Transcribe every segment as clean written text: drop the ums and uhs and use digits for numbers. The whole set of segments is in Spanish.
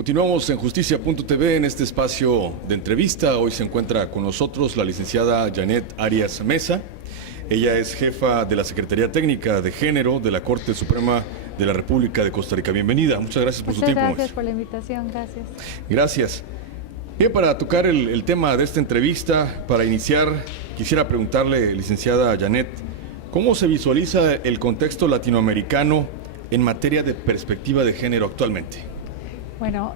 Continuamos en Justicia.tv en este espacio de entrevista. Hoy se encuentra con nosotros la licenciada Janet Arias Mesa. Ella es jefa de la Secretaría Técnica de Género de la Corte Suprema de la República de Costa Rica. Bienvenida. Muchas gracias por su tiempo. Muchas gracias por la invitación. Gracias. Gracias. Bien, para tocar el tema de esta entrevista, para iniciar, quisiera preguntarle, licenciada Janet, ¿cómo se visualiza el contexto latinoamericano en materia de perspectiva de género actualmente? Bueno,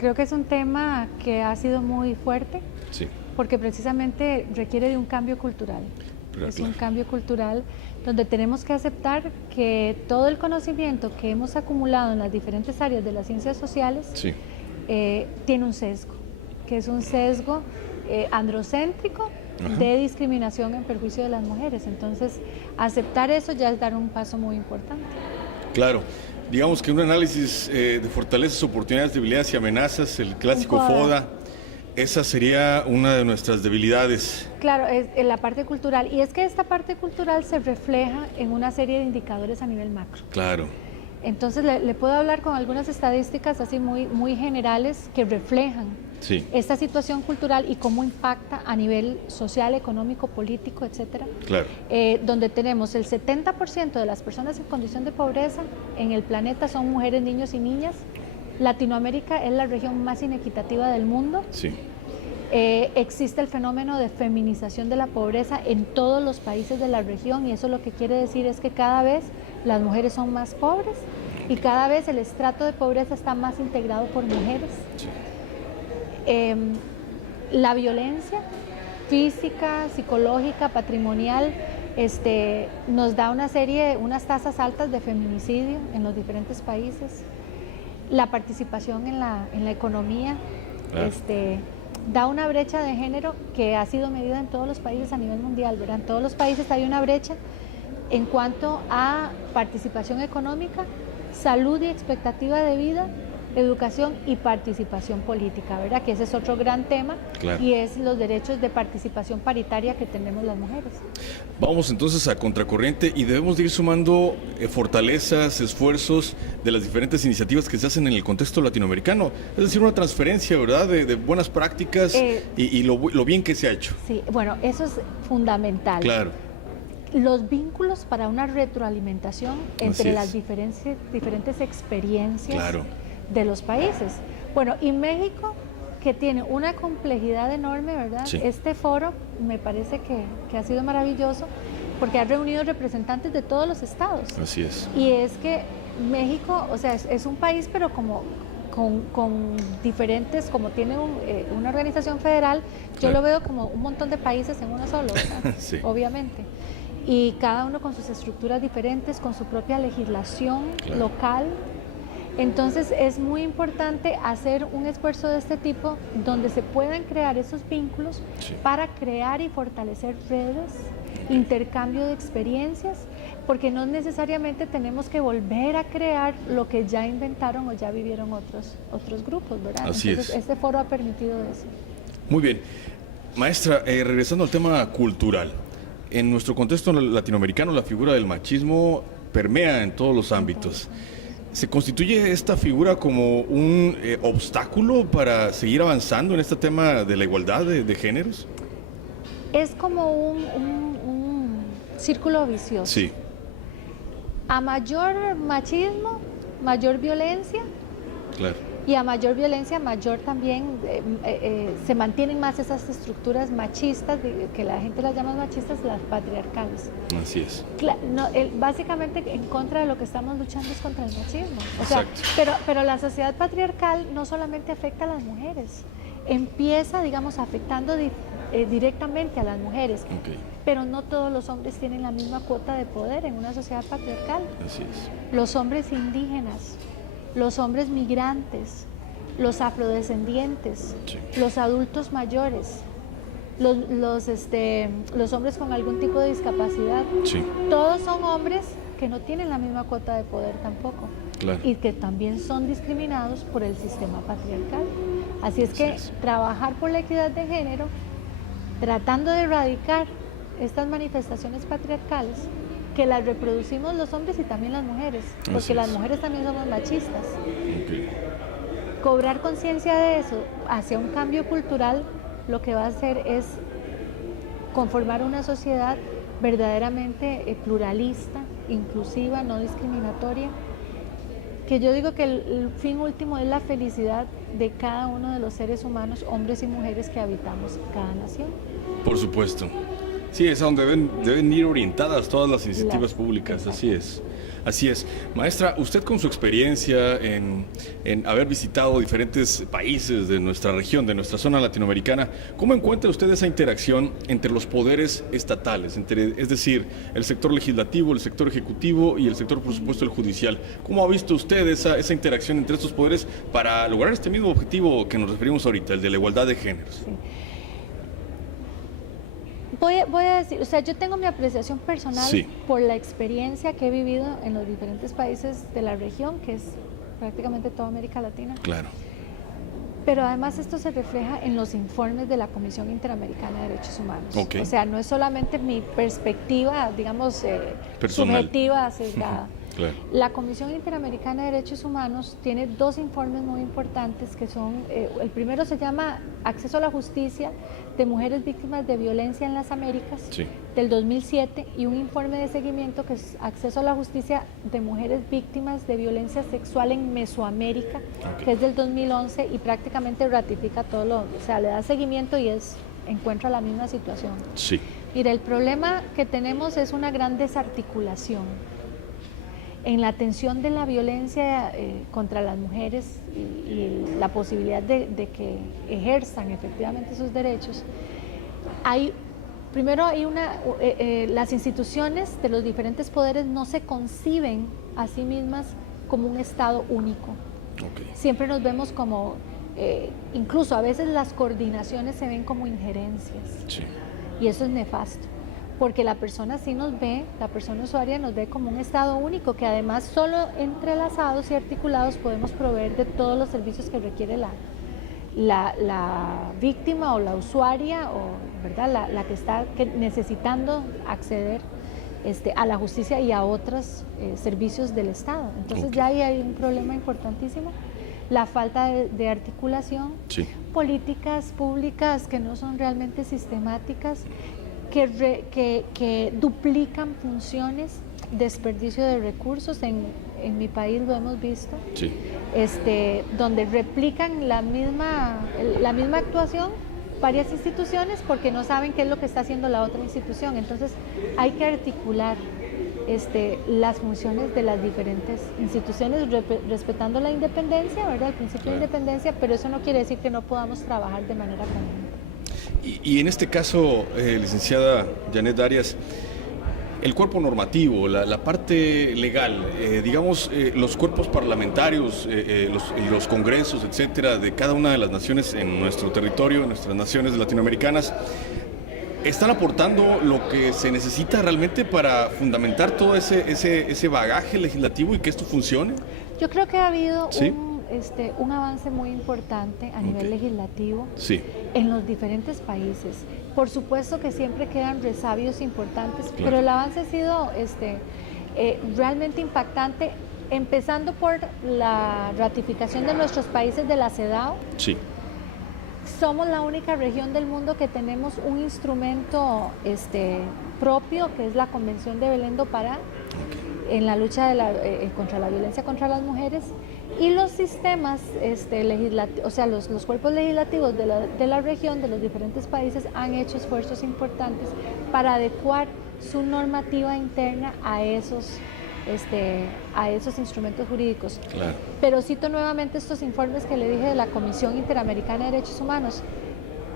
creo que es un tema que ha sido muy fuerte, Sí. porque precisamente requiere de un cambio cultural. Es un cambio cultural donde tenemos que aceptar que todo el conocimiento que hemos acumulado en las diferentes áreas de las ciencias sociales Sí. tiene un sesgo, que es un sesgo androcéntrico. Ajá. De discriminación en perjuicio de las mujeres. Entonces, aceptar eso ya es dar un paso muy importante. Claro. Digamos que un análisis de fortalezas, oportunidades, debilidades y amenazas, el clásico FODA, esa sería una de nuestras debilidades. Claro, es en la parte cultural. Y es que esta parte cultural se refleja en una serie de indicadores a nivel macro. Claro. Entonces, le puedo hablar con algunas estadísticas así muy generales que reflejan Sí. esta situación cultural y cómo impacta a nivel social, económico, político, etcétera. Claro. Donde tenemos el 70% de las personas en condición de pobreza en el planeta son mujeres, niños y niñas. Latinoamérica es la región más inequitativa del mundo. Sí. Existe el fenómeno de feminización de la pobreza en todos los países de la región, y eso lo que quiere decir es que cada vez las mujeres son más pobres y cada vez el estrato de pobreza está más integrado por mujeres. Sí. La violencia física, psicológica, patrimonial, nos da unas tasas altas de feminicidio en los diferentes países. La participación en la economía, Claro. Da una brecha de género que ha sido medida en todos los países a nivel mundial, ¿verdad? En todos los países hay una brecha en cuanto a participación económica, salud y expectativa de vida, educación y participación política, ¿verdad? Que ese es otro gran tema. Claro. Y es los derechos de participación paritaria que tenemos las mujeres. Vamos entonces a contracorriente y debemos de ir sumando fortalezas, esfuerzos de las diferentes iniciativas que se hacen en el contexto latinoamericano. Es decir, una transferencia, ¿verdad?, de buenas prácticas y lo bien que se ha hecho. Sí, bueno, eso es fundamental. Claro. Los vínculos para una retroalimentación entre las Así diferentes experiencias. Claro. De los países. Bueno, y México, que tiene una complejidad enorme, ¿verdad? Sí. Este foro me parece que ha sido maravilloso porque ha reunido representantes de todos los estados. Así es. Y es que México, o sea, es un país, pero como con diferentes, como tiene una organización federal, yo Claro. lo veo como un montón de países en uno solo, ¿verdad? Sí. Obviamente. Y cada uno con sus estructuras diferentes, con su propia legislación Claro. local. Entonces es muy importante hacer un esfuerzo de este tipo donde se puedan crear esos vínculos Sí. para crear y fortalecer redes, intercambio de experiencias, porque no necesariamente tenemos que volver a crear lo que ya inventaron o ya vivieron otros grupos, ¿verdad? Así Entonces, es. este foro ha permitido eso. Muy bien. Maestra, regresando al tema cultural. En nuestro contexto latinoamericano, la figura del machismo permea en todos los ámbitos. ¿Se constituye esta figura como un obstáculo para seguir avanzando en este tema de la igualdad de géneros? Es como un círculo vicioso. Sí. A mayor machismo, mayor violencia, Claro. y a mayor violencia, mayor también se mantienen más esas estructuras machistas, que la gente las llama machistas, las patriarcales. Así es. Básicamente en contra de lo que estamos luchando es contra el machismo. O sea, Exacto. pero la sociedad patriarcal no solamente afecta a las mujeres, empieza, digamos, afectando directamente a las mujeres. Ok. Pero no todos los hombres tienen la misma cuota de poder en una sociedad patriarcal. Así es. Los hombres indígenas, los hombres migrantes, los afrodescendientes, Sí. los adultos mayores, los hombres con algún tipo de discapacidad, Sí. todos son hombres que no tienen la misma cuota de poder tampoco. Claro. Y que también son discriminados por el sistema patriarcal. Así es que Así es. trabajar por la equidad de género, tratando de erradicar estas manifestaciones patriarcales, que las reproducimos los hombres y también las mujeres, porque Así las es. mujeres también somos machistas. Ok. cobrar conciencia de eso hacia un cambio cultural, lo que va a hacer es conformar una sociedad verdaderamente pluralista, inclusiva, no discriminatoria, que yo digo que el fin último es la felicidad de cada uno de los seres humanos, hombres y mujeres que habitamos cada nación. Por supuesto. Sí, es a donde deben ir orientadas todas las iniciativas públicas, así es. Así es. Maestra, usted con su experiencia en haber visitado diferentes países de nuestra región, de nuestra zona latinoamericana, ¿cómo encuentra usted esa interacción entre los poderes estatales, es decir, el sector legislativo, el sector ejecutivo y el sector, por supuesto, el judicial? ¿Cómo ha visto usted esa interacción entre estos poderes para lograr este mismo objetivo que nos referimos ahorita, el de la igualdad de géneros? Sí. Voy a decir, o sea, yo tengo mi apreciación personal por la experiencia que he vivido en los diferentes países de la región, que es prácticamente toda América Latina. Claro. Pero además esto se refleja en los informes de la Comisión Interamericana de Derechos Humanos. Okay. O sea, no es solamente mi perspectiva, digamos, subjetiva, sesgada. Claro. La Comisión Interamericana de Derechos Humanos tiene dos informes muy importantes que son, el primero se llama Acceso a la Justicia de Mujeres Víctimas de Violencia en las Américas, del 2007, y un informe de seguimiento que es Acceso a la Justicia de Mujeres Víctimas de Violencia Sexual en Mesoamérica, que es del 2011 y prácticamente ratifica todo o sea, le da seguimiento y encuentra la misma situación. Sí. Mira, el problema que tenemos es una gran desarticulación en la atención de la violencia contra las mujeres y la posibilidad de que ejerzan efectivamente sus derechos. Primero hay las instituciones de los diferentes poderes no se conciben a sí mismas como un Estado único. Okay. Siempre nos vemos como, incluso a veces las coordinaciones se ven como injerencias. Sí. Y eso es nefasto, porque la persona sí nos ve, la persona usuaria nos ve como un Estado único, que además solo entrelazados y articulados podemos proveer de todos los servicios que requiere la víctima o la usuaria, o ¿verdad? La que está necesitando acceder a la justicia y a otros servicios del Estado. Entonces ya ahí hay un problema importantísimo, la falta de articulación, políticas públicas que no son realmente sistemáticas, que duplican funciones, desperdicio de recursos. En mi país lo hemos visto, donde replican la misma actuación varias instituciones porque no saben qué es lo que está haciendo la otra institución. Entonces hay que articular las funciones de las diferentes instituciones respetando la independencia, ¿verdad? El principio de independencia, pero eso no quiere decir que no podamos trabajar de manera conjunta. Y en este caso, licenciada Janet Arias, el cuerpo normativo, la parte legal, digamos, los cuerpos parlamentarios, los congresos, etcétera, de cada una de las naciones en nuestro territorio, en nuestras naciones latinoamericanas, ¿están aportando lo que se necesita realmente para fundamentar todo ese bagaje legislativo y que esto funcione? Yo creo que ha habido un avance muy importante a nivel legislativo en los diferentes países. Por supuesto que siempre quedan resabios importantes, pero el avance ha sido realmente impactante, empezando por la ratificación de nuestros países de la CEDAW. Somos la única región del mundo que tenemos un instrumento propio, que es la Convención de Belén do Pará, en la lucha contra la violencia contra las mujeres. Y los sistemas legislativos, o sea, los cuerpos legislativos de la región, de los diferentes países, han hecho esfuerzos importantes para adecuar su normativa interna a esos instrumentos jurídicos. Claro. Pero cito nuevamente estos informes que le dije de la Comisión Interamericana de Derechos Humanos.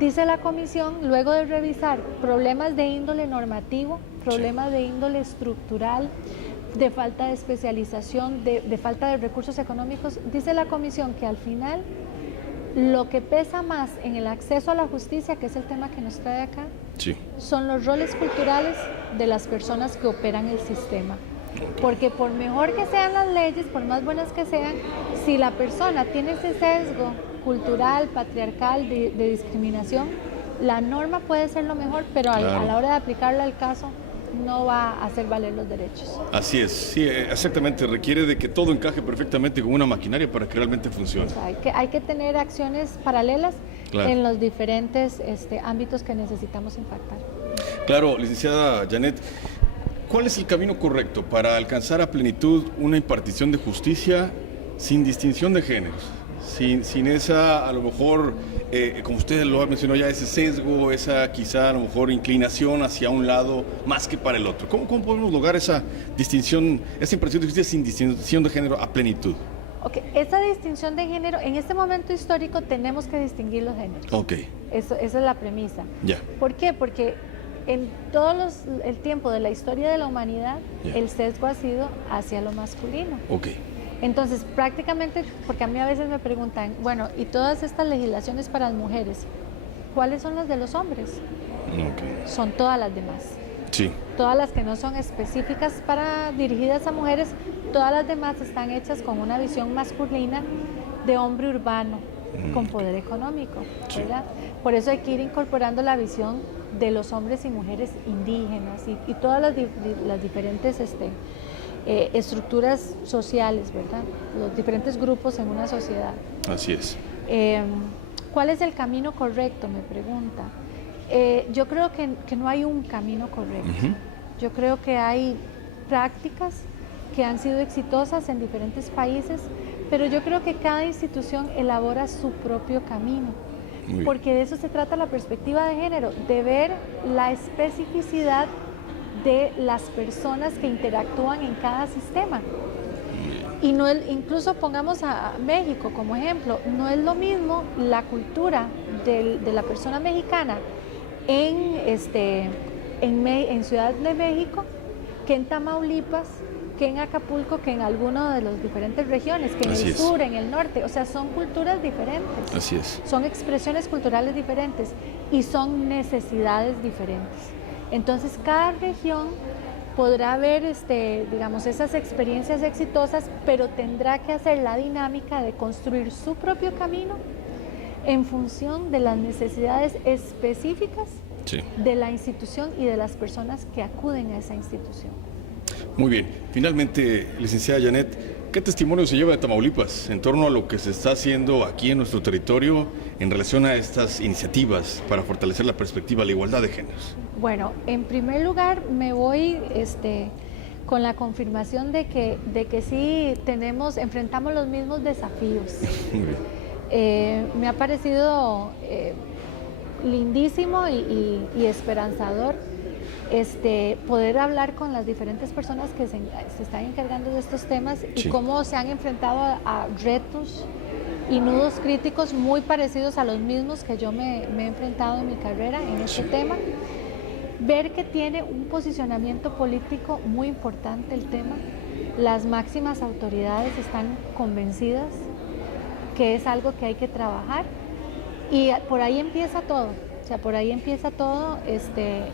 Dice la Comisión, luego de revisar problemas de índole normativo, problemas de índole estructural, de falta de especialización, de falta de recursos económicos, dice la Comisión que al final lo que pesa más en el acceso a la justicia, que es el tema que nos trae acá, son los roles culturales de las personas que operan el sistema. Porque por mejor que sean las leyes, por más buenas que sean, si la persona tiene ese sesgo cultural, patriarcal, de discriminación, la norma puede ser lo mejor, pero a la hora de aplicarla al caso no va a hacer valer los derechos. Así es, sí, exactamente, requiere de que todo encaje perfectamente con una maquinaria para que realmente funcione. O sea, hay que tener acciones paralelas Claro. en los diferentes ámbitos que necesitamos impactar. Claro, licenciada Janet, ¿cuál es el camino correcto para alcanzar a plenitud una impartición de justicia sin distinción de géneros? Sin esa, a lo mejor, como usted lo ha mencionado ya, ese sesgo, esa quizá a lo mejor inclinación hacia un lado más que para el otro. ¿Cómo podemos lograr esa distinción, esa impartición de justicia sin distinción de género a plenitud? Ok, esa distinción de género, en este momento histórico tenemos que distinguir los géneros. Ok. Esa es la premisa. Ya. ¿Por qué? Porque en todo el tiempo de la historia de la humanidad, Ya. el sesgo ha sido hacia lo masculino. Ok. Entonces, prácticamente, porque a mí a veces me preguntan, bueno, ¿y todas estas legislaciones para las mujeres, cuáles son las de los hombres? Ok. Son todas las demás. Sí. Todas las que no son específicas para dirigidas a mujeres, todas las demás están hechas con una visión masculina de hombre urbano, con poder económico, Sí. ¿verdad? Por eso hay que ir incorporando la visión de los hombres y mujeres indígenas y todas las diferentes estructuras sociales, ¿verdad? Los diferentes grupos en una sociedad. Así es. ¿Cuál es el camino correcto? Me pregunta. Yo creo que no hay un camino correcto. Ujú. Yo creo que hay prácticas que han sido exitosas en diferentes países, pero yo creo que cada institución elabora su propio camino. Muy bien. Porque de eso se trata la perspectiva de género, de ver la especificidad de las personas que interactúan en cada sistema. Y no incluso pongamos a México como ejemplo, no es lo mismo la cultura de la persona mexicana en Ciudad de México que en Tamaulipas, que en Acapulco, que en alguna de las diferentes regiones, que en Así el es. sur, en el norte. O sea, son culturas diferentes. Así es. Son expresiones culturales diferentes y son necesidades diferentes. Entonces, cada región podrá ver, digamos, esas experiencias exitosas, pero tendrá que hacer la dinámica de construir su propio camino en función de las necesidades específicas Sí. de la institución y de las personas que acuden a esa institución. Muy bien. Finalmente, licenciada Janet, ¿qué testimonio se lleva de Tamaulipas en torno a lo que se está haciendo aquí en nuestro territorio en relación a estas iniciativas para fortalecer la perspectiva de la igualdad de géneros? Bueno, en primer lugar me voy con la confirmación de que sí enfrentamos los mismos desafíos. Muy bien. Me ha parecido lindísimo y esperanzador poder hablar con las diferentes personas que se están encargando de estos temas y Sí. cómo se han enfrentado a retos y nudos críticos muy parecidos a los mismos que yo me he enfrentado en mi carrera en este Sí. tema. Ver que tiene un posicionamiento político muy importante el tema. Las máximas autoridades están convencidas que es algo que hay que trabajar y por ahí empieza todo. O sea, por ahí empieza todo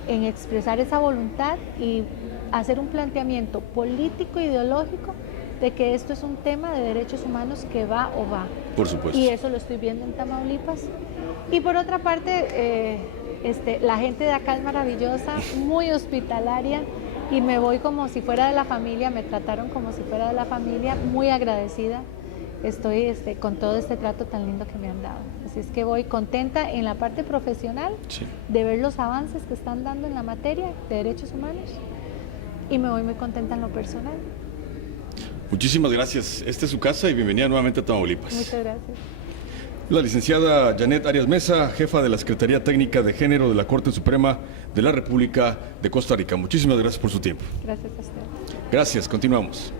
en expresar esa voluntad y hacer un planteamiento político e ideológico de que esto es un tema de derechos humanos que va o va. Por supuesto. Y eso lo estoy viendo en Tamaulipas. Y por otra parte, la gente de acá es maravillosa, muy hospitalaria y me voy como si fuera de la familia, me trataron como si fuera de la familia, muy agradecida. Estoy con todo este trato tan lindo que me han dado. Así es que voy contenta en la parte profesional Sí. de ver los avances que están dando en la materia de derechos humanos y me voy muy contenta en lo personal. Muchísimas gracias. Esta es su casa y bienvenida nuevamente a Tamaulipas. Muchas gracias. La licenciada Janet Arias Mesa, jefa de la Secretaría Técnica de Género de la Corte Suprema de la República de Costa Rica. Muchísimas gracias por su tiempo. Gracias a usted. Gracias, continuamos.